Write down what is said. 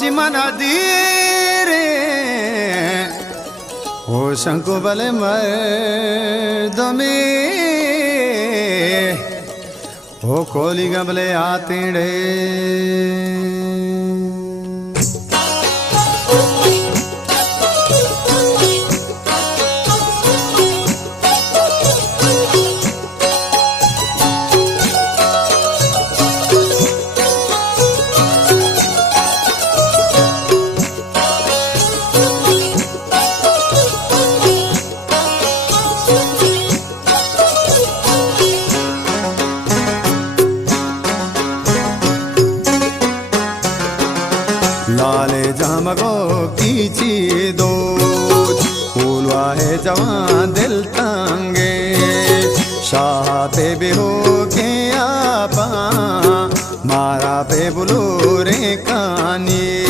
मची मना धीरे हो शंकु बले मर्दमे हो कोली गबले आतेड़े लाले जामगो कीची दो फूलवा है जवान दिल तंगे शाह पे भी हो के आपा मारा पे बुलो रे कानी।